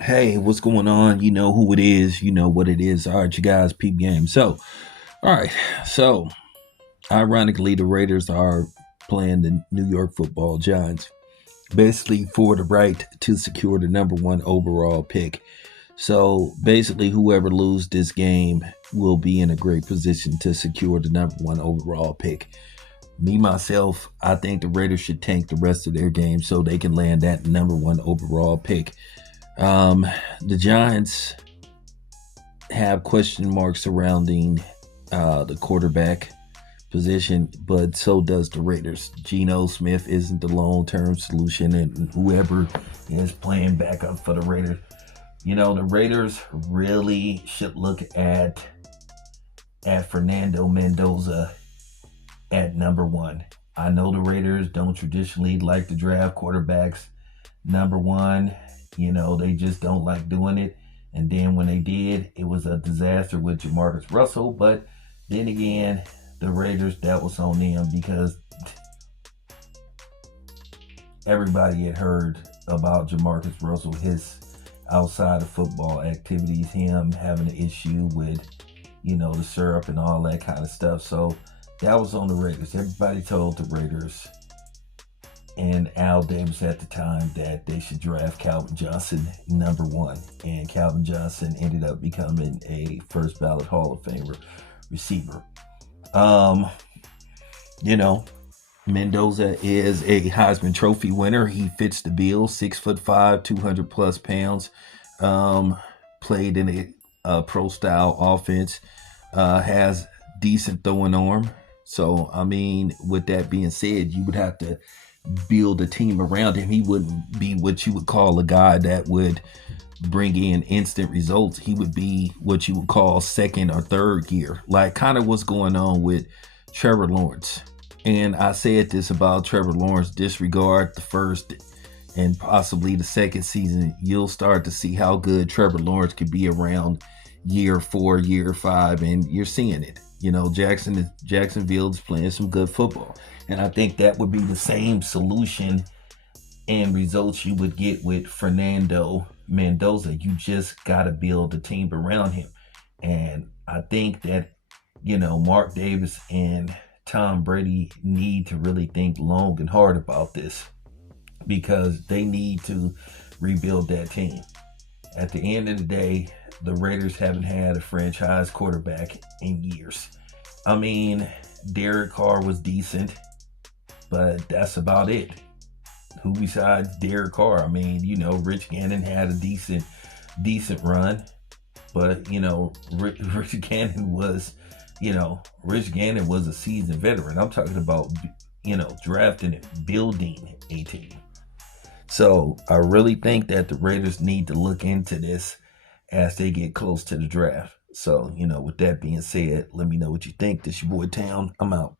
Hey, what's going on? You know who it is. You know what it is. All right, you guys, peep game. All right. So, ironically, the Raiders are playing the New York Football Giants, basically for the right to secure the number one overall pick. So, basically, whoever loses this game will be in a great position to secure the number one overall pick. Me myself, I think the Raiders should tank the rest of their games so they can land that number one overall pick. Um, the Giants have question marks surrounding the quarterback position, but so does the Raiders. Geno Smith isn't the long term solution, and whoever is playing backup for the Raiders, the Raiders really should look at Fernando Mendoza at number one. I know the Raiders don't traditionally like to draft quarterbacks number one. They just don't like doing it. And then when they did, it was a disaster with Jamarcus Russell. But then again, the Raiders, that was on them because everybody had heard about Jamarcus Russell, his outside of football activities, him having an issue with, the syrup and all that kind of stuff. So that was on the Raiders. Everybody told the Raiders and Al Davis at the time that they should draft Calvin Johnson number one. And Calvin Johnson ended up becoming a first ballot Hall of Famer receiver. Um, you know, Mendoza is a Heisman Trophy winner. He fits the bill, 6'5", 200 plus pounds. Um, Played in a pro style offense. Has decent throwing arm. So I mean, with that being said, you would have to build a team around him. He wouldn't be what you would call a guy that would bring in instant results. He would be what you would call second or third gear, like kind of what's going on with Trevor Lawrence. And I said this about Trevor Lawrence: disregard the first and possibly the second season, you'll start to see how good Trevor Lawrence could be around year 4, year 5, and you're seeing it. Jacksonville is playing some good football, and I think that would be the same solution and results you would get with Fernando Mendoza. You just got to build a team around him, and I think that Mark Davis and Tom Brady need to really think long and hard about this because they need to rebuild that team. At the end of the day, the Raiders haven't had a franchise quarterback in years. I mean, Derek Carr was decent, but that's about it. Who besides Derek Carr? I mean, Rich Gannon had a decent run, but Rich Gannon was, Rich Gannon was a seasoned veteran. I'm talking about, drafting and building a team. So I really think that the Raiders need to look into this as they get close to the draft. So, with that being said, let me know what you think. This your boy Town. I'm out.